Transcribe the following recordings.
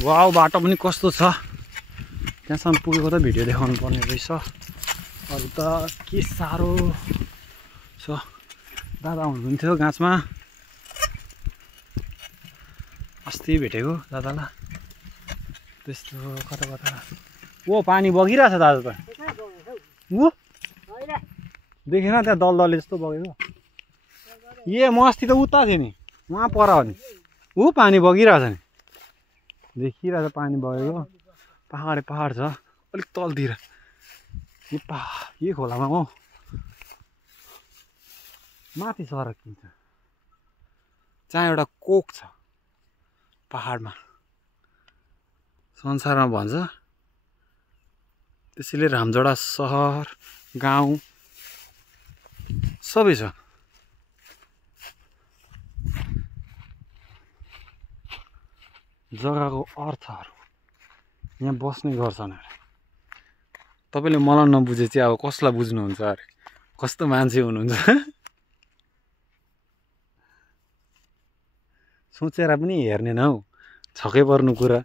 Wow बाटो पनि कस्तो छ त्यहाँसम्म पुगेको त भिडियो देखाउनु पर्ने रहेछ अरु त के साह्रो छ दादा हुनुहुन्थ्यो गाँचमा अस्ति भेटेको दादालाई त्यस्तो कता कता ओ पानी बगिरहेछ दाजु त उ देखेन त्यहाँ दलदलले जस्तो बगेको म अस्ति त उता थिएँ नि वहाँ पर हो नि ऊ पानी बगिरहेछ नि देखिरहेछ पानी बगेको पहाड छ अलिक तलतिर यो खोलामा हो माथि सरक किन्छ जहाँ एउटा कोक छ पहाडमा संसारमा भन्छ त्यसैले रामझोडा सहर गाउँ सबै छ जग्गाको अर्थहरू यहाँ बस्ने गर्छन् अरे तपाईले मलाई नबुझे चाहिँ अब कसलाई बुझ्नुहुन्छ अरे कस्तो मान्छे हुनुहुन्छ सोचेर पनि हेर्ने न हौ छक्कै पर्नु कुरा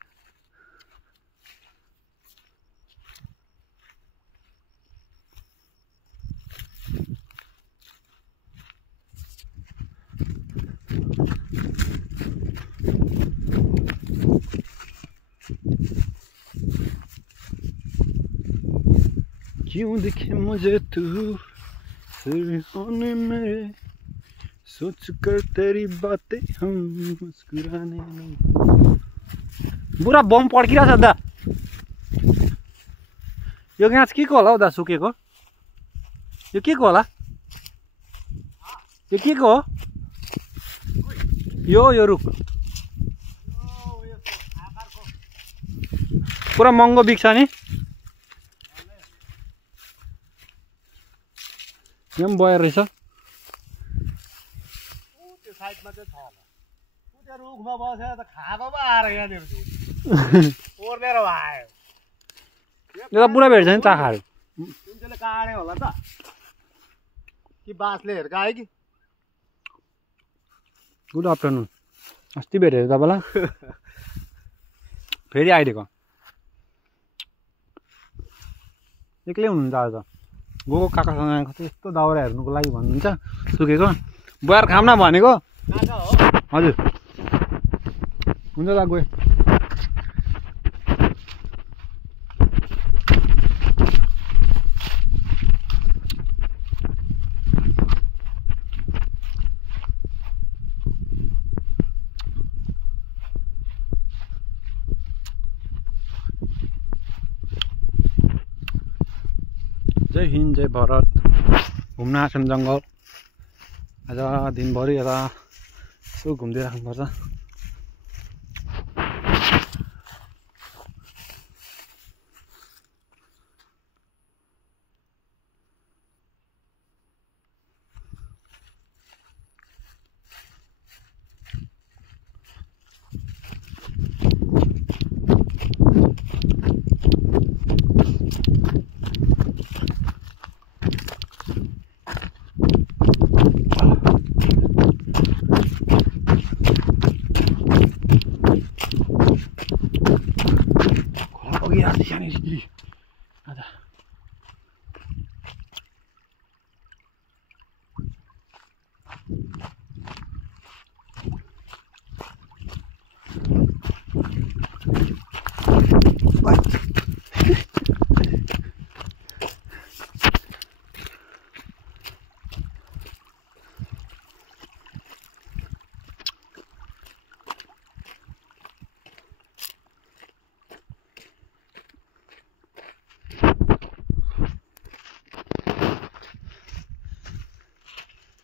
क्यों दिखे मुझे तू सिर होने मेरे सोच कर तेरी बातें हम मुस्कुराने बुरा बम पड्किरहेछ दा यो गाछ के को होला हौ दा सुकेको यो के को होला यो के को हो यो रुख पुरा महँगो बिक्छ नि यहाँ पनि बयर रहेछ त्यो साइडमा चाहिँ छ होला त्यो रुखमा बसेर त खाएको पो आएर यहाँनिर ओर्लेर आयो यो त पुरा भेट्छ नि चाखाहरू कुन चाहिँले काट्यो होला त कि बाँसले हिर्कायो कि गुड आफ्टरनुन अस्ति भेटेको तपाईँलाई फेरि आइदिएको एक्लै हुनुहुन्छ आज त गएको काकासँग आएको चाहिँ यस्तो दाउरा हेर्नुको लागि भन्नुहुन्छ सुकेको बयर खाम न भनेको हजुर हुन्छ दा गयो जय हिन्द जय भारत घुम्न आछौँ जङ्गल आज दिनभरि यता यसो घुम्दै राख्नुपर्छ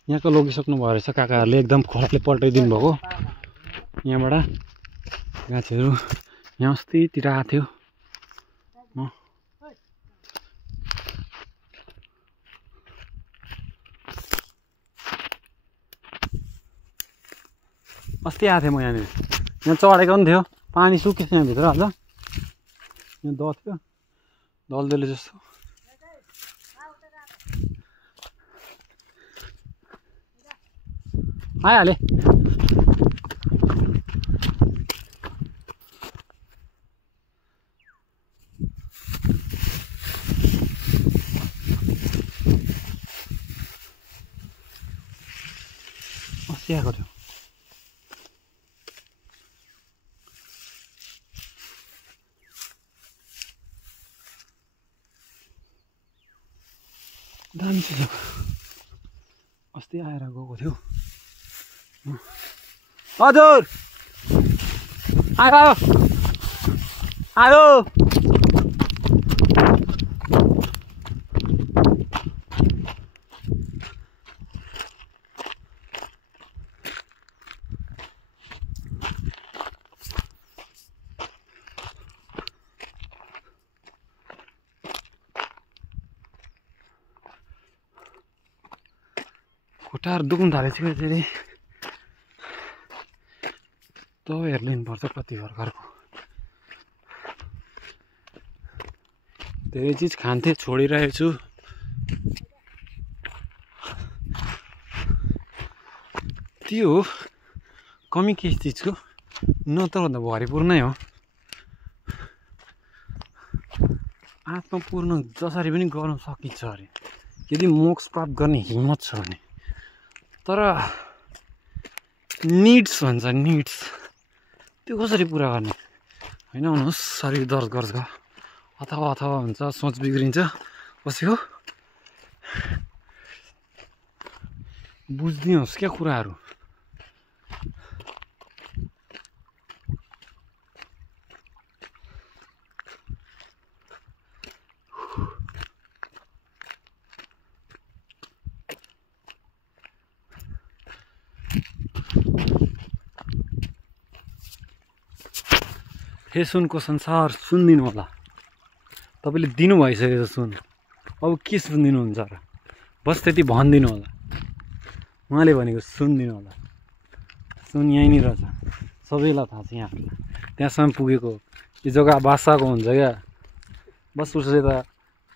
यहाँको लगिसक्नु भयो रहेछ काकाहरूले एकदम खोलाले पल्टाइदिनु भएको यहाँबाट गाछहरू यहाँ अस्तितिर आएको थियो अस्ति आएको थिएँ म यहाँनिर यहाँ चढेको पनि थियो पानी सुकेछ यहाँभित्र अझ यहाँ द थियो दलदले जस्तो आइहालेँ अस्ति आएको थियो दामी छ अस्ति आएर गएको थियो हजुर आयो आयो खुट्टाहरू दुख्नु थालेछ कि फेरि दबाईहरू लिनुपर्छ कति भर्खरको धेरै चिज खान्थेँ छोडिरहेको छु त्यो हो कमी के चिजको नत्र भन्दा भरिपूर्ण नै हो आत्मपूर्ण जसरी पनि गर्न सकिन्छ अरे यदि मोक्ष प्राप्त गर्ने हिम्मत छ भने तर निड्स भन्छ निड्स त्यो कसरी पुरा गर्ने होइन भन्नुहोस् शरीर दर्द गर्छ अथवा हुन्छ सोच बिग्रिन्छ कसैको बुझ्दिनुहोस् क्या कुराहरू हे सुनको संसार सुनिदिनु होला तपाईँले दिनुभइसकेको सुन अब के सुनिदिनुहुन्छ र बस त्यति भनिदिनु होला उहाँले भनेको सुनिदिनु होला सुन यहीँनिर छ सबैलाई थाहा छ यहाँहरूलाई त्यहाँसम्म पुगेको यो जग्गा बासाको हुन्छ क्या बस उसले त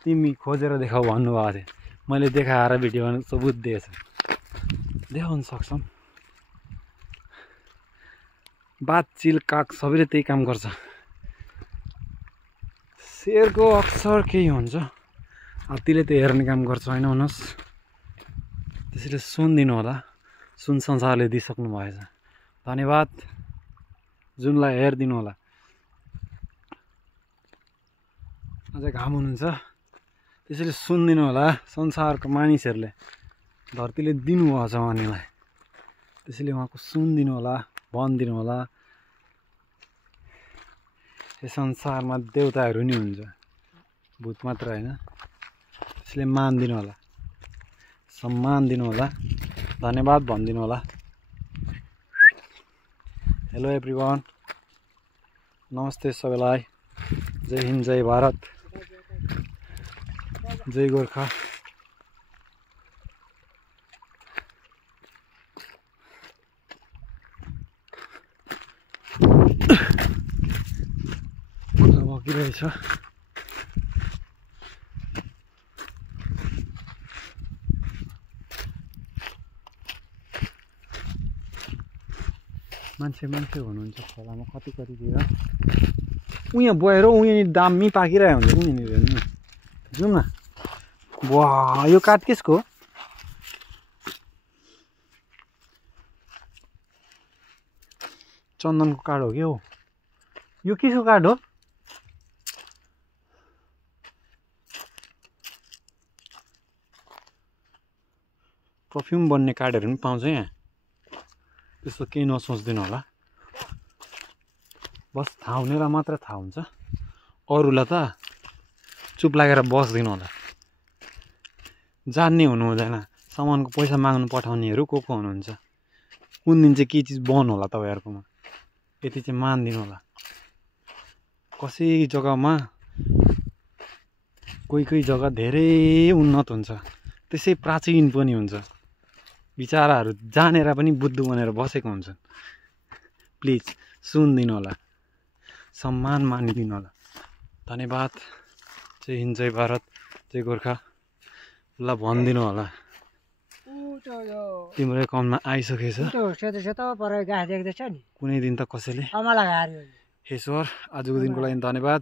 तिमी खोजेर देखाऊ भन्नुभएको थियो मैले देखाएर भिडियोमा सबुत दिएछ देखाउन सक्छौँ बात चिल काग सबैले त्यही काम गर्छ शेरको अक्सर केही हुन्छ हात्तीले त्यो हेर्ने काम गर्छ होइन भन्नुहोस् त्यसैले सुनिदिनु होला सुन संसारले दिइसक्नु भएछ धन्यवाद जुनलाई हेरिदिनु होला अझै घाम हुनुहुन्छ त्यसैले सुनिदिनु होला संसारको मानिसहरूले धरतीले दिनुभएको छ उहाँलाई त्यसैले उहाँको सुनिदिनु होला भनिदिनु होला यो संसारमा देउताहरू नि हुन्छ भूत मात्र होइन त्यसले मानिदिनु होला सम्मान दिनु होला धन्यवाद भनिदिनु होला हेलो एभ्रिवान नमस्ते सबैलाई जय हिन्द जय भारत जय गोर्खा बगिरहेछ मान्छे हुनुहुन्छ खोलामा कति कतितिर उहाँ गएर उहाँ दामी पाकिरहेको हुन्छ उनीहरू हेर्नु जाउँ न वाह यो काठ केसको चन्दनको काठ हो कि हो यो केसको काठ हो पर्फ्युम बन्ने काठहरू पनि पाउँछ यहाँ त्यस्तो केही नसोच्दिनु होला बस थाहा हुनेलाई मात्र थाहा हुन्छ अरूलाई त चुप लागेर बस्दिनु होला जान्ने हुनु हुँदैन सामानको पैसा माग्नु पठाउनेहरू को हुनुहुन्छ कुन दिन चाहिँ के चिज बन्द होला तपाईँहरूकोमा यति चाहिँ मानिदिनु होला कसै जग्गामा कोही जग्गा धेरै उन्नत हुन्छ त्यसै प्राचीन पनि हुन्छ बिचाराहरू जानेर पनि बुद्धु बनेर बसेको हुन्छन् प्लिज सुनिदिनु होला सम्मान मानिदिनु होला धन्यवाद जय हिन्द जय भारत जय गोर्खा ल भनिदिनु होला तिम्रो एकाउन्टमा आइसकेछ कुनै दिन त कसैले ईश्वर आजको दिनको लागि धन्यवाद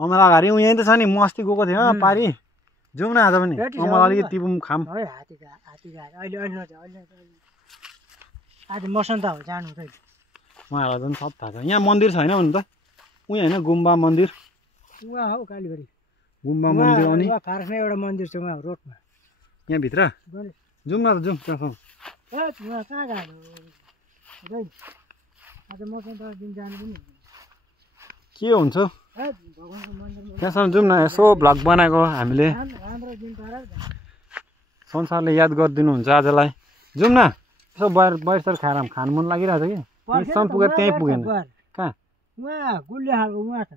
अमला घारी यहीँ त छ नि म अस्ति गएको थिएँ पारी जाउँ न आज पनि अमला अलिकति टिपुम खाम आज मसन्त हो जानु चाहिँ उहाँहरूलाई पनि सब थाहा छ यहाँ मन्दिर छैन भने त उयो होइन गुम्बा मन्दिर उहाँ हो कालीगढी गुम्बा मन्दिर अनि फारसमा एउटा मन्दिर छ उहाँ रोडमा यहाँभित्र जाउँ न त जाउँ त्यहाँ उहाँ कहाँ जानु आज मसन्त दिन जानु पनि के हुन्छ भगवान्को मन्दिरमा त्यहाँसम्म जाउँ न यसो भ्लग बनाएको हामीले राम्रो दिन पार संसारले याद गरिदिनुहुन्छ आजलाई जाउँ न यसो बाहिर खाएर खानु मन लागिरहेको छ कि त्यहीँसम्म पुगेर त्यहीँ पुगेन कहाँ उहाँ गुल्ले खालको उहाँ छ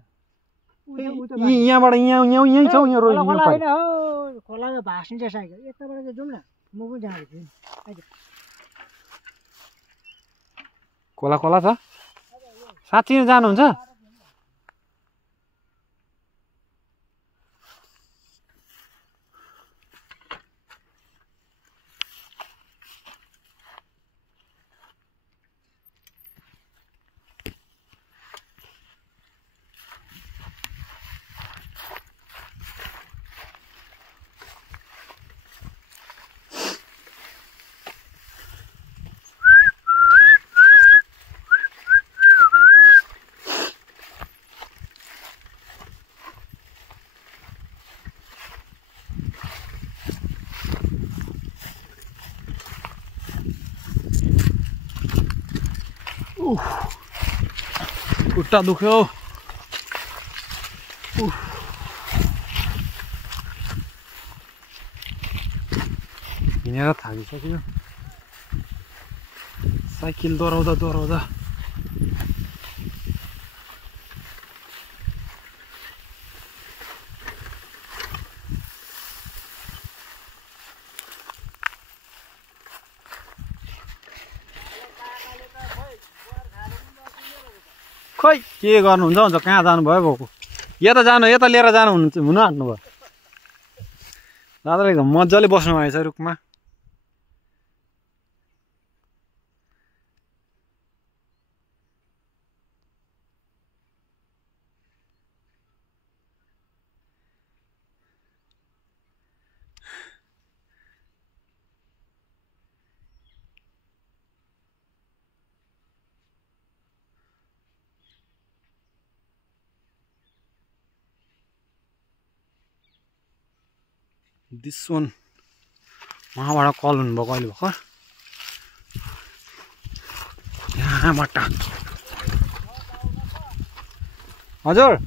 यहाँबाट यहीँ छौ यहाँ रोड खोलामा भाँसिन्छ साइकल यताबाट चाहिँ जाउँ न म पनि जाँदैछु खोला खोला छ साँच्ची नै जानुहुन्छ खुट्टा दुख्यो हिँडेर थाकिसक्यो साइकल दोहोऱ्याउँदा खोइ के गर्नुहुन्छ हुन्छ कहाँ जानुभयो गएको यता लिएर जानु हुनु आँट्नुभयो दादाले एकदम मजाले बस्नु भएछ रुखमा दिस वान वहाँबाट कल हुनुभएको अहिले भर्खर यहाँबाट हजुर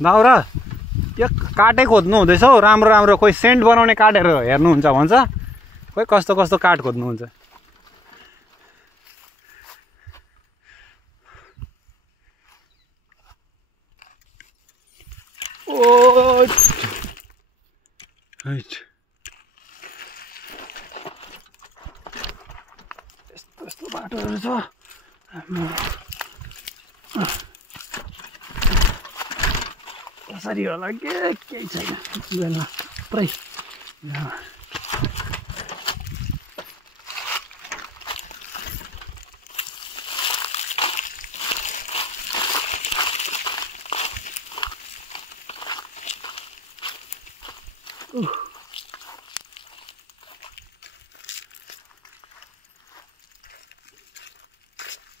दाउरा यो काठै खोज्नु हुँदैछ हौ राम्रो खोइ सेन्ट बनाउने काठहरू हेर्नुहुन्छ भन्छ खोइ कस्तो कस्तो काठ खोज्नुहुन्छ यस्तो बाटोहरू छ कसरी होला केही छैन बेला पुरै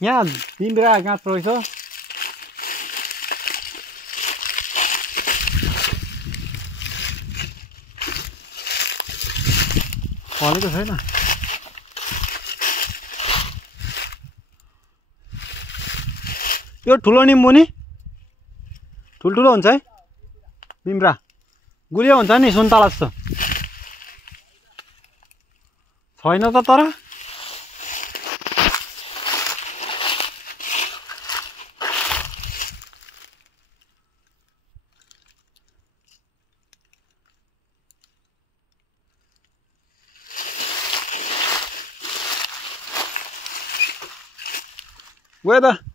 यहाँ बिम्रा गाँठ रहेछ फलेको छैन यो ठुलो निम्बु नि ठुल्ठुलो हुन्छ है बिम्रा गुलियो हुन्छ नि सुन्तला जस्तो छैन त तर गयो त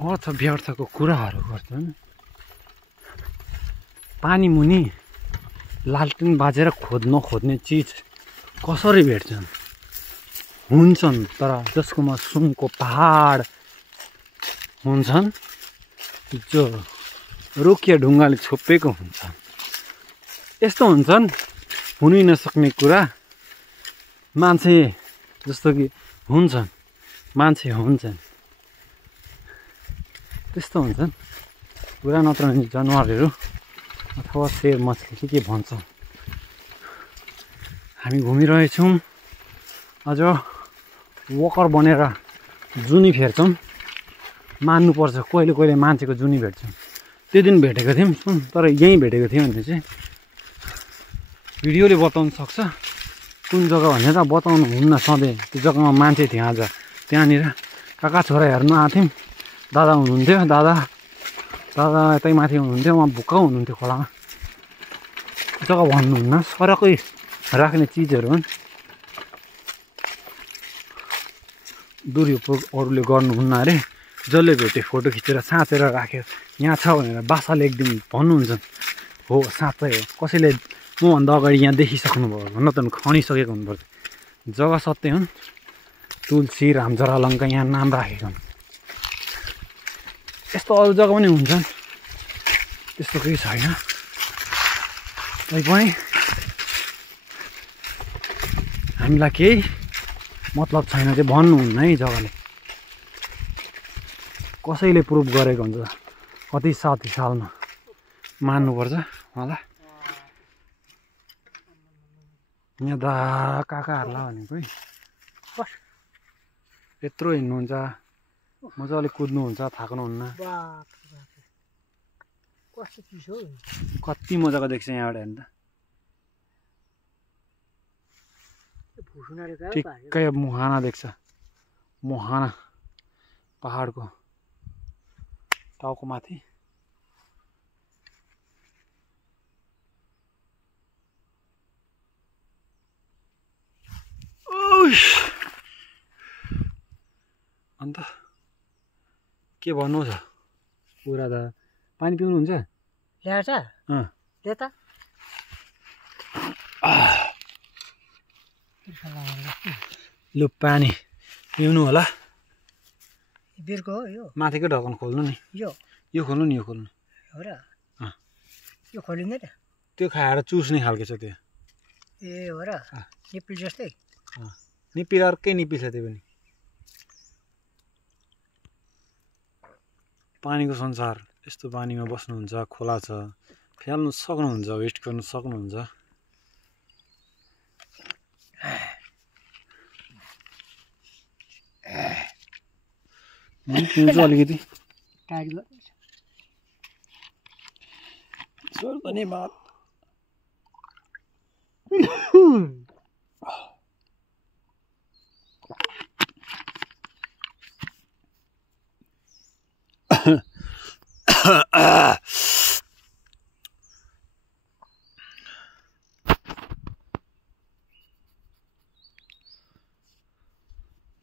अर्थ व्यर्थको कुराहरू गर्छन्। पानी मुनि लालटिन बाजेर खोज्ने चिज कसरी भेट्छन्? हुन्छन्, तर जसकोमा सुनको पहाड हुन्छन्, जो रोकिया ढुङ्गाले छोपेको हुन्छ। यस्तो हुन्छन् हुनै नसक्ने कुरा मान्छे जस्तो कि हुन्छन्, मान्छे हुन्छन् त्यस्तो हुन्छन् कुरा, नत्र भने जनावरहरू अथवा शेर मछली के भन्छ। हामी घुमिरहेछौँ, अझ वकर बनेर जुनी फेर्छौँ। मान्नुपर्छ कहिले कहिले मान्छेको जुनी भेट्छौँ। त्यो दिन भेटेको थियौँ, तर यहीँ भेटेको थियौँ भने चाहिँ भिडियोले बताउन सक्छ कुन जग्गा भनेर। बताउनु हुन्न सधैँ त्यो जग्गामा मान्छे थियो। आज त्यहाँनिर काका छोरा हेर्नु आएको थियौँ। दादा हुनुहुन्थ्यो, दादा यतै माथि हुनुहुन्थ्यो, उहाँ भुक्क हुनुहुन्थ्यो खोलामा। जग्गा भन्नुहुन्न, सरकै राख्ने चिजहरू हुन्, दुरुपयोग अरूले गर्नुहुन्न अरे। जसले भेट्यो फोटो खिचेर साँचेर राख्यो, यहाँ छ भनेर बासा लेखिदिउँ भन्नुहुन्छ। हो, साँच्चै हो। कसैले मभन्दा अगाडि यहाँ देखिसक्नुभयो भन्न त खनिसकेको हुनुपर्छ। जग्गा सत्य हुन्। तुलसी रामझरा लङ्का यहाँ नाम राखेको हुन्। यस्तो अरू जग्गा पनि हुन्छन्, त्यस्तो केही छैन। तैपनि हामीलाई केही मतलब छैन चाहिँ भन्नुहुन्न है। जग्गाले कसैले प्रुभ गरेको हुन्छ कति 7 सालमा, मान्नुपर्छ मलाई। यहाँ दा काकाहरूलाई भनेको है, यत्रो हिँड्नुहुन्छ, मजाले कुद्नुहुन्छ, थाक्नुहुन्न। कस्तो चिसो हो, कति मजाको देख्छ यहाँबाट हेर्दा। ठिक्कै मुहाना देख्छ, मुहाना पहाडको टाउको माथि। अन्त के भन्नु छ पुरा त? पानी पिउनुहुन्छ? ल्याएछ ले त। लु पानी पिउनु होला। बिर्को हो यो? माथिको ढक्कन खोल्नु नि। यो खोल्नु नि, यो खोल्नु हो र? यो खोलिँदैन? त्यो खाएर चुस्ने खालको छ त्यो। ए हो र? निप्पल जस्तै? निप्पल अर्कै निप्पल छ त्यो पनि। पानीको संसार। यस्तो पानीमा बस्नुहुन्छ, खोला छ, फ्याल्नु सक्नुहुन्छ, वेस्ट गर्नु सक्नुहुन्छ। पिउँछु अलिकति। धन्यवाद।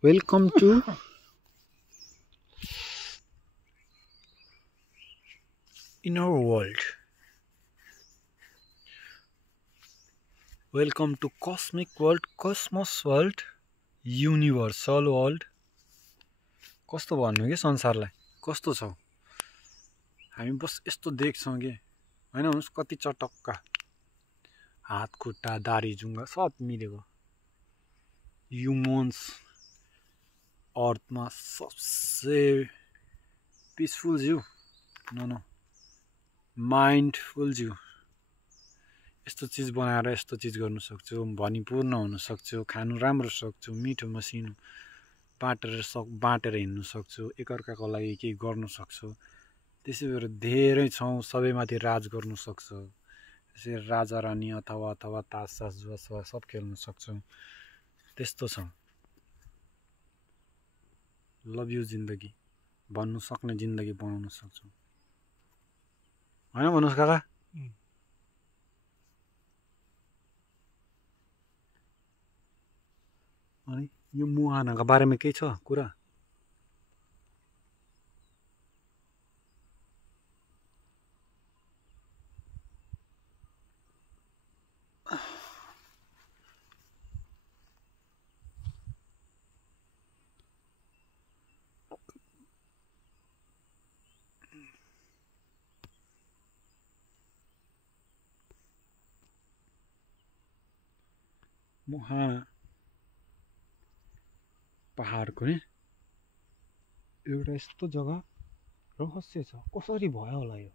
Welcome to inner world. Welcome to cosmic world, cosmos world, universal world. कस्तो भन्नु के संसारलाई? कस्तो छ? हामी बस यस्तो देख्छौँ कि हैन? हुनुस् कति चटक्का, हात खुट्टा दारी जुङ्गा सब मिलेको। ह्युमन्स अर्थमा सबसे पिसफुल जीव, नो माइन्डफुल जीव। यस्तो चिज बनाएर यस्तो चिज गर्नु सक्छु, भनिपूर्ण हुन सक्छु, खानु राम्रो सक्छु, मिठो मसिनो बाँटेर हिँड्नु सक्छु, एकअर्काको लागि केही गर्नु सक्छु। त्यसै भएर धेरै छौँ, सबैमाथि राज गर्नु सक्छ। त्यसरी राजा रानी अथवा तास सास जुवा सब खेल्न सक्छौँ। त्यस्तो छ। लभ यु जिन्दगी भन्नु सक्ने जिन्दगी बनाउन सक्छौँ, हैन? भन्नुहोस् काका। अनि यो मुहानाको बारेमा केही छ कुरा? मुहाना पहाडको नि एउटा यस्तो जग्गा रहस्य छ कसरी भयो होला यो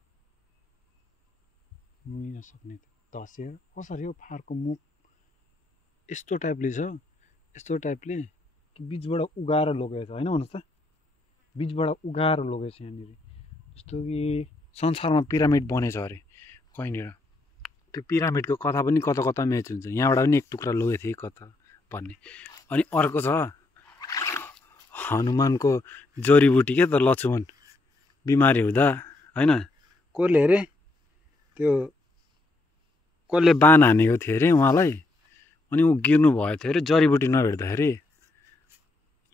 मिल्न सक्ने धसेर कसरी हो पहाडको मुख यस्तो टाइपले छ यस्तो टाइपले कि बीचबाट उगाएर लगेको छ होइन भन्नुहोस् त बीचबाट उगाएर लगेको छ यहाँनिर जस्तो कि संसारमा पिरामिड बनेछ अरे कहीँनिर त्यो पिरामिडको कथा पनि कता कता म्याच हुन्छ यहाँबाट पनि एक टुक्रा लगेको थिएँ कता भन्ने अनि अर्को छ हनुमानको जडीबुटी के त लक्ष्मण बिमारी हुँदा होइन कसले अरे त्यो कसले बाण हानेको थियो अरे उहाँलाई अनि ऊ गिर्नु भएको थियो अरे जडीबुटी नभेट्दाखेरि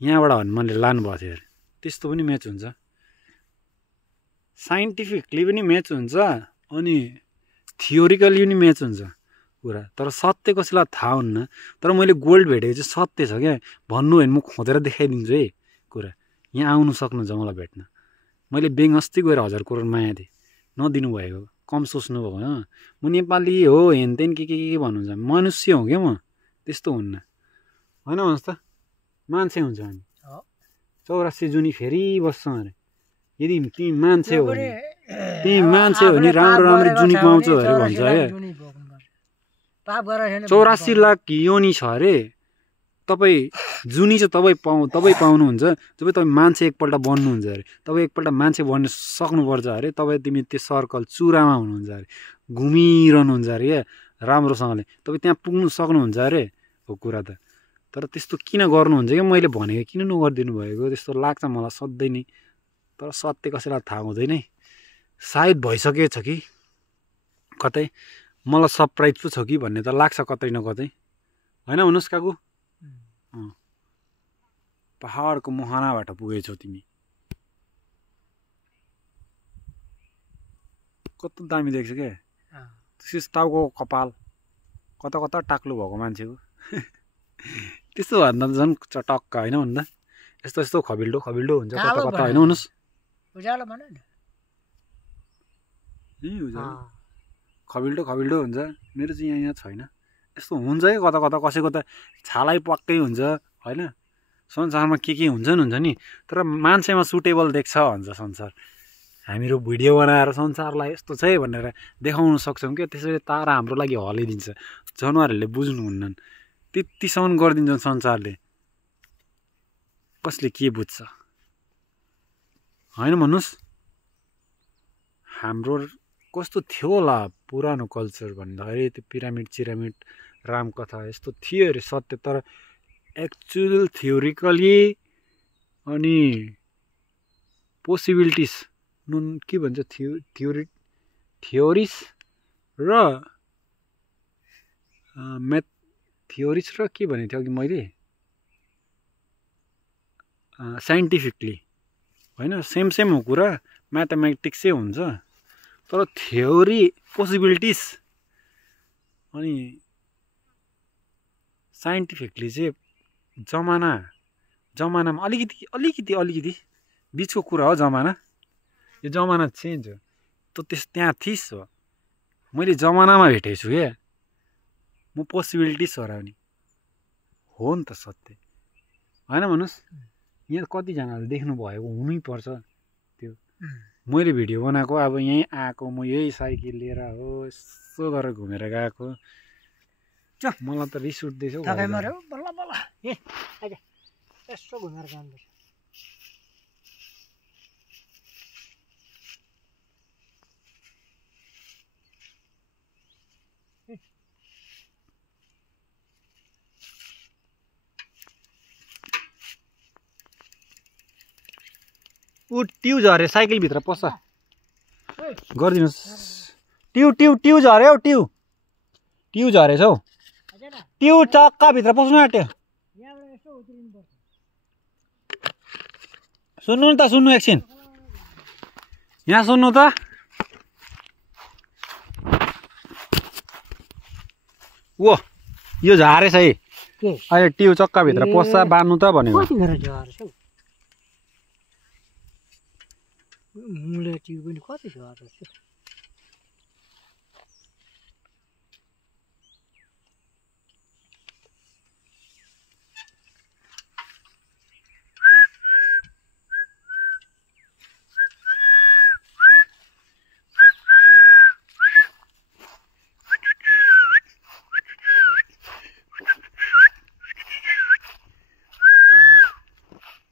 यहाँबाट हनुमानले लानुभएको थियो अरे त्यस्तो पनि म्याच हुन्छ साइन्टिफिकली पनि म्याच हुन्छ अनि थियोरिकली पनि म्याच हुन्छ कुरा तर सत्य कसैलाई थाहा हुन्न तर मैले गोल्ड भेटेको चाहिँ सत्य छ क्या भन्नु होइन म खोजेर देखाइदिन्छु है कुरा यहाँ आउनु सक्नुहुन्छ मलाई भेट्न मैले बेङ अस्ति गएर 1000 करोड माया थिएँ नदिनु भएको कम सोच्नु भएको होइन म नेपाली हो हेनतेन के भन्नुहुन्छ मनुष्य हो क्या म त्यस्तो हुन्न होइन भन्नुहोस् त मान्छे हुन्छ हामी 84 जुनी फेरि बस्छौँ अरे यदि तिमी मान्छे हो भने राम्रो जुनी पाउँछौ अरे भन्छ क्या 84 लाख योनी छ अरे तपाईँ जुनी चाहिँ तपाईँ पाउनुहुन्छ जब तपाईँ मान्छे एकपल्ट बन्नुहुन्छ अरे तपाईँ एकपल्ट मान्छे बन्न सक्नुपर्छ अरे तपाईँ तिमी त्यो सर्कल चुरामा हुनुहुन्छ अरे घुमिरहनुहुन्छ अरे क्या राम्रोसँगले तपाईँ त्यहाँ पुग्नु सक्नुहुन्छ अरे हो कुरा त तर त्यस्तो किन गर्नुहुन्छ क्या मैले भनेको किन नगरिदिनु भएको त्यस्तो लाग्छ मलाई सधैँ नै तर सत्य कसैलाई थाहा हुँदैन है सायद भइसकेछ कि कतै मलाई सरप्राइज पो छ कि भन्ने त लाग्छ कतै न कतै होइन भन्नुहोस् काकु पहाडको मुहानाबाट पुगेछौ तिमी कस्तो दामी देख्छ क्या त्यसै टाउको कपाल कता कता टाक्लो भएको मान्छेको त्यस्तो भन्दा त झन् चटक्क होइन भन्दा यस्तो यस्तो खबिल्डो हुन्छ कता कता होइन भन्नुहोस् उज्यालो भन न खबिल्डो हुन्छ मेरो चाहिँ यहाँ छैन यस्तो हुन्छ है कता कता कसैको त छालै पक्कै हुन्छ होइन संसारमा के हुन्छ नि तर मान्छेमा सुटेबल देख्छ भन्छ संसार हामीहरू भिडियो बनाएर संसारलाई यस्तो छ है भनेर देखाउन सक्छौँ क्या त्यसैले तारा हाम्रो लागि हलिदिन्छ जनावरहरूले बुझ्नुहुन्न त्यतिसम्म गरिदिन्छ संसारले कसले के बुझ्छ होइन भन्नुहोस् हाम्रो कस्तो थियो होला पुरानो कल्चर भन्दाखेरि त्यो पिरामिड रामकथा यस्तो थियो अरे सत्य तर एक्चुअल थियोरिकली अनि पोसिबिलिटिज के भन्छ थियोरिस र थियोरिस र के भनेको थियो अघि मैले साइन्टिफिकली होइन सेम हो कुरा म्याथमेटिक्सै हुन्छ तर थ्योरी पोसिबिलिटिज अनि साइन्टिफिकली चाहिँ जमानामा अलिकति बिचको कुरा हो जमाना यो जमाना चेन्ज हो त त्यहाँ थिइस् हो मैले जमानामा भेटेको छु क्या म पोसिबिलिटिज हराउने हो नि त सत्य होइन भन्नुहोस् यहाँ कतिजनाले देख्नु भएको हुनैपर्छ त्यो मैले भिडियो बनाएको अब यहीँ आएको म यही साइकल लिएर हो यसो गरेर घुमेर गएको मलाई त रिस उठ्दैछ यसो घुमेर जानुपर्छ ऊ ट्यू झरे साइकलभित्र पस्छ गरिदिनुहोस् ट्यू झऱ्यो हौ ट्यू झरेछ हौ ट्यू चक्काभित्र पस्नु आँट्यो सुन्नु नि त सुन्नु एकछिन यहाँ सुन्नु त ओ यो झारेछ है अहिले ट्यू चक्काभित्र पस्छ बाँध्नु त भनेको मुले ट्यू पनि कति झरेछ